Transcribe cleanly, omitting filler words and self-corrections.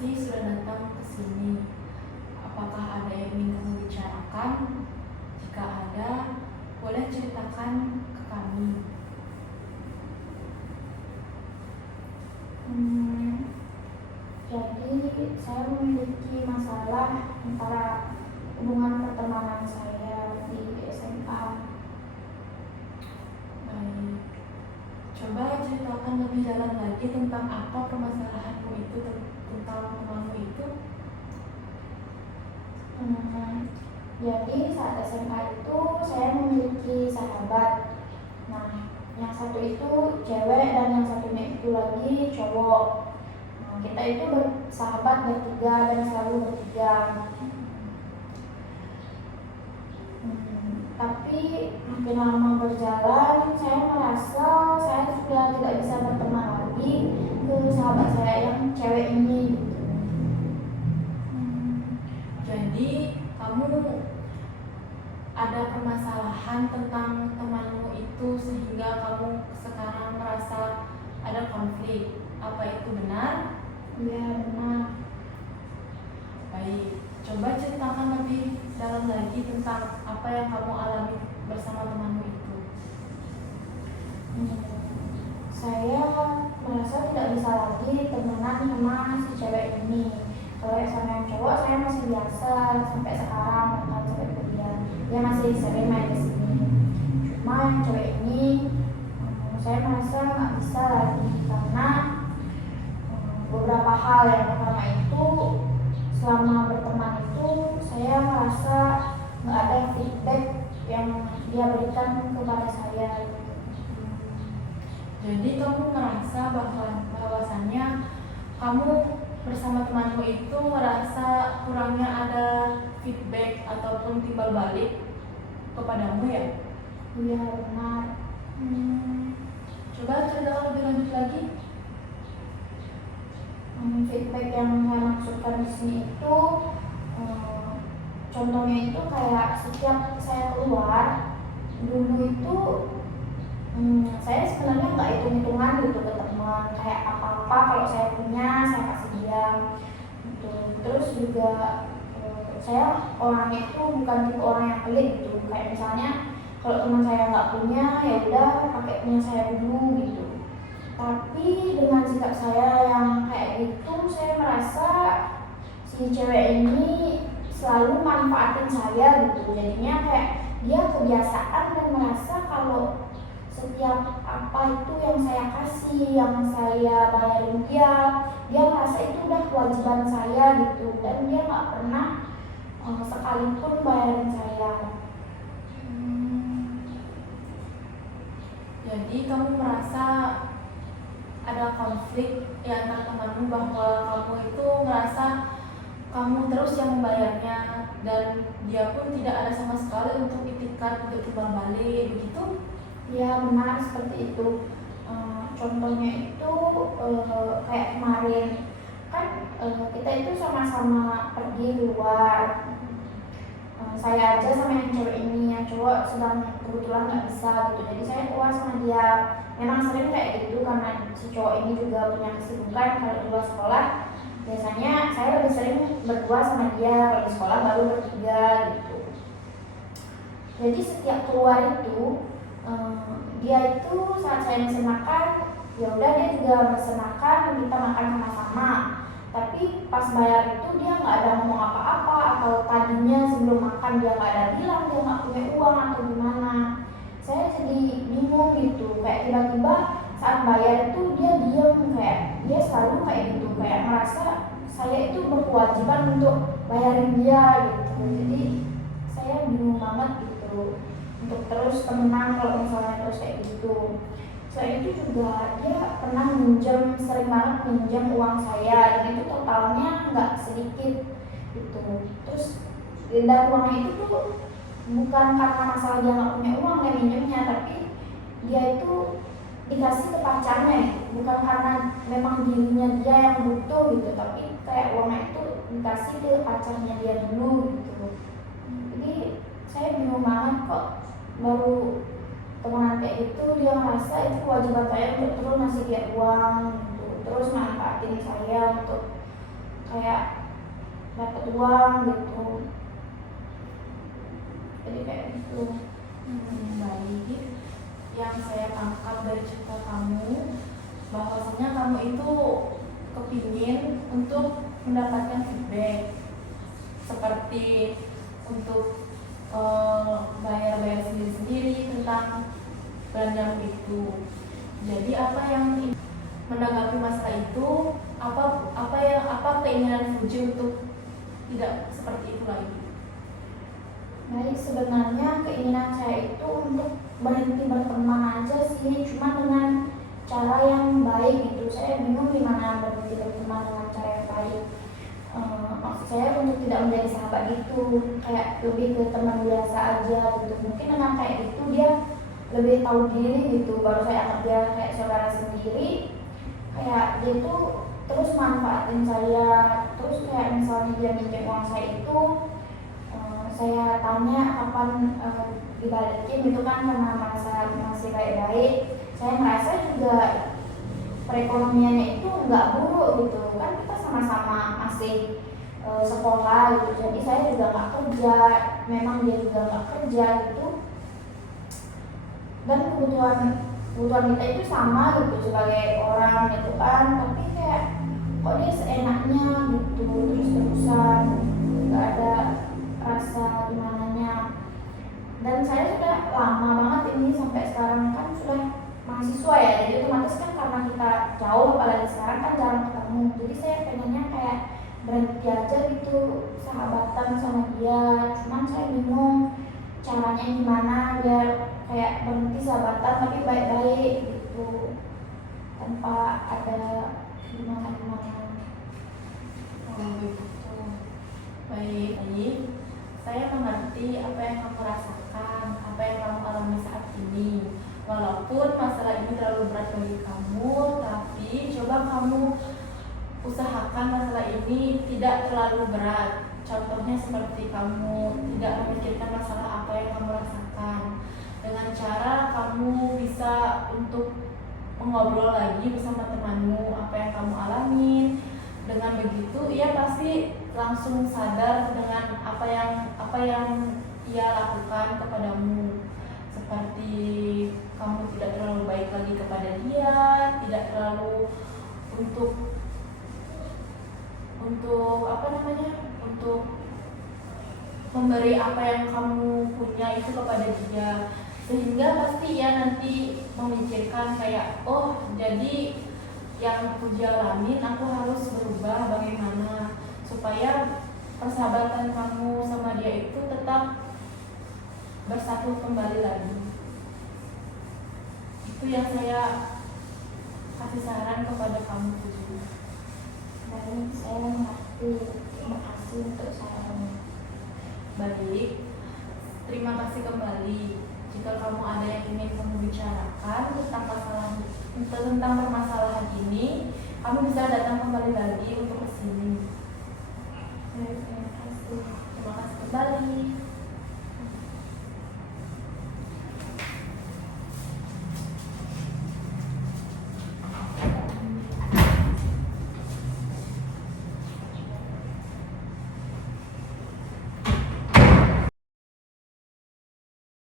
kasih sudah datang ke sini. Apakah ada yang ingin kamu bicarakan? Jika ada, boleh ceritakan ke kami. Jadi saya memiliki masalah antara hubungan pertemanan saya di SMA. Baik, coba ceritakan lebih dalam lagi tentang apa permasalahanmu itu, tentang temanmu itu. Jadi saat SMA itu saya memiliki sahabat. Nah, yang satu itu cewek dan yang satunya itu lagi cowok. Kita itu bersahabat bertiga dan selalu bertiga. Tapi makin lama berjalan, saya merasa saya sudah tidak bisa berteman lagi ke sahabat saya yang cewek ini. Jadi kamu ada permasalahan tentang temanmu itu sehingga kamu sekarang merasa ada konflik. Apa itu benar? Iya, benar. Baik, coba ceritakan lebih dalam lagi tentang apa yang kamu alami bersama temanmu itu. Saya merasa tidak bisa lagi temenan sama si cewek ini. Kalau sama yang cowok saya masih biasa sampai sekarang, bahkan sampai kuliah dia masih sering main ke sini. Cuma yang cewek ini saya merasa nggak bisa lagi karena beberapa hal. Yang pertama itu, selama berteman itu saya merasa nggak ada feedback yang dia berikan kepada saya. Jadi kamu merasa bahwasannya kamu bersama temanmu itu merasa kurangnya ada feedback ataupun timbal balik kepadamu ya? Iya, benar. Coba ceritakan lebih lanjut lagi. Feedback yang saya maksudkan di sini itu contohnya itu kayak setiap saya keluar dulu itu saya sebenarnya nggak hitung-hitungan gitu ke teman, kayak apa-apa kalau saya punya saya kasih dia gitu. Terus juga saya orangnya itu bukan tipe orang yang pelit gitu, kayak misalnya kalau teman saya nggak punya ya udah pakai punya saya dulu gitu. Tapi dengan sikap saya yang kayak gitu, saya merasa si cewek ini selalu manfaatin saya gitu. Jadinya kayak dia kebiasaan dan merasa kalau setiap apa itu yang saya kasih, yang saya bayarin dia merasa itu udah kewajiban saya gitu. Dan dia nggak pernah sekalipun bayarin saya. Jadi kamu merasa ada konflik di antara temanmu bahwa kamu itu merasa kamu terus yang membayarnya dan dia pun tidak ada sama sekali untuk itikat untuk timbal balik, begitu? Ya, benar seperti itu. Contohnya itu kayak kemarin kan kita itu sama-sama pergi luar. Saya aja sama yang cewek ini, yang cowok sedang kebetulan nggak bisa gitu. Jadi saya keluar sama dia. Memang sering kayak gitu karena si cowok ini juga punya kesibukan. Kalau di luar sekolah biasanya saya lebih sering berdua sama dia, kalau di sekolah baru bertiga gitu. Jadi setiap keluar itu dia itu saat saya mesen makan, ya udah dia juga mesen makan, kita makan sama-sama. Tapi pas bayar itu dia nggak ada ngomong apa-apa, atau tadinya sebelum makan dia nggak ada bilang dia nggak punya uang atau gimana. Saya jadi bingung gitu, kayak tiba-tiba saat bayar itu dia diam, kayak dia selalu kayak gitu, kayak merasa saya itu berkewajiban untuk bayarin dia gitu. Jadi saya bingung banget gitu untuk terus temenan kalau misalnya terus kayak gitu. Selain itu juga dia pernah minjem, sering banget minjem uang saya, dan itu totalnya nggak sedikit gitu. Terus dan uangnya itu tuh bukan karena masalah dia nggak punya uang yang minjemnya, tapi dia itu dikasih ke pacarnya, bukan karena memang dirinya dia yang butuh gitu, tapi kayak uangnya itu dikasih ke pacarnya dia dulu gitu. Jadi saya bingung banget kok baru temenan kayak gitu dia merasa itu kewajiban saya untuk terus ngasih dia uang gitu, terus manfaatin saya untuk kayak dapat uang gitu, jadi kayak gitu. Baik, yang saya tangkap dari cerita kamu bahwasanya kamu itu kepingin untuk mendapatkan feedback seperti untuk bayar-bayar sendiri-sendiri tentang belanjamu itu. Jadi apa yang menanggapi masalah itu, apa keinginan Fuji untuk tidak seperti itu lagi? Baik, sebenarnya keinginan saya itu untuk berhenti berteman aja sih, cuma dengan cara yang baik gitu. Saya bingung gimana berhenti berteman dengan cara yang baik. Maksud saya untuk tidak menjadi sahabat gitu, kayak lebih ke teman biasa aja gitu. Mungkin dengan kayak gitu dia lebih tahu diri gitu, baru saya anggap dia kayak saudara sendiri. Kayak dia tuh terus manfaatin saya, terus kayak misalnya dia minjem uang saya itu, saya tanya kapan dibalikin gitu kan, karena merasa masih baik-baik. Saya merasa juga perekonomiannya itu nggak buruk gitu kan, kita sama-sama masih sekolah gitu, jadi saya juga nggak kerja, memang dia juga nggak kerja gitu, dan kebutuhan kita itu sama gitu sebagai orang gitu kan, tapi kayak kok dia seenaknya gitu terus-terusan, nggak ada rasa gimananya. Dan saya sudah lama banget ini sampai sekarang kan sudah mahasiswa ya, jadi otomatis kan karena kita jauh, apalagi sekarang kan jarang ketemu, jadi saya pengennya kayak berhenti aja gitu sahabatan sama dia. Cuman saya bingung caranya gimana biar kayak berhenti sahabatan tapi baik-baik gitu, tanpa ada gimana-gimana. Oh begitu. Baik. Saya mengerti apa yang kamu rasakan, apa yang kamu alami saat ini. Walaupun masalah ini terlalu berat bagi kamu, tapi coba kamu usahakan masalah ini tidak terlalu berat. Contohnya seperti kamu tidak memikirkan masalah apa yang kamu rasakan, dengan cara kamu bisa untuk mengobrol lagi bersama temanmu apa yang kamu alami. Dengan begitu ia pasti langsung sadar dengan apa yang ia lakukan kepadamu, seperti kamu tidak terlalu baik lagi kepada dia, tidak terlalu untuk memberi apa yang kamu punya itu kepada dia, sehingga pasti ia nanti memikirkan kayak, oh jadi yang Fuji alamin aku harus berubah bagaimana supaya persahabatan kamu sama dia itu tetap bersatu kembali lagi. Itu yang saya kasih saran kepada kamu Fuji. Baik, saya mengerti. Terima kasih untuk sarannya. Baik, terima kasih kembali. Jika kamu ada yang ingin kamu bicarakan tentang permasalahan ini, kamu bisa datang kembali lagi untuk kesini. Baik, terima kasih. Terima kasih kembali.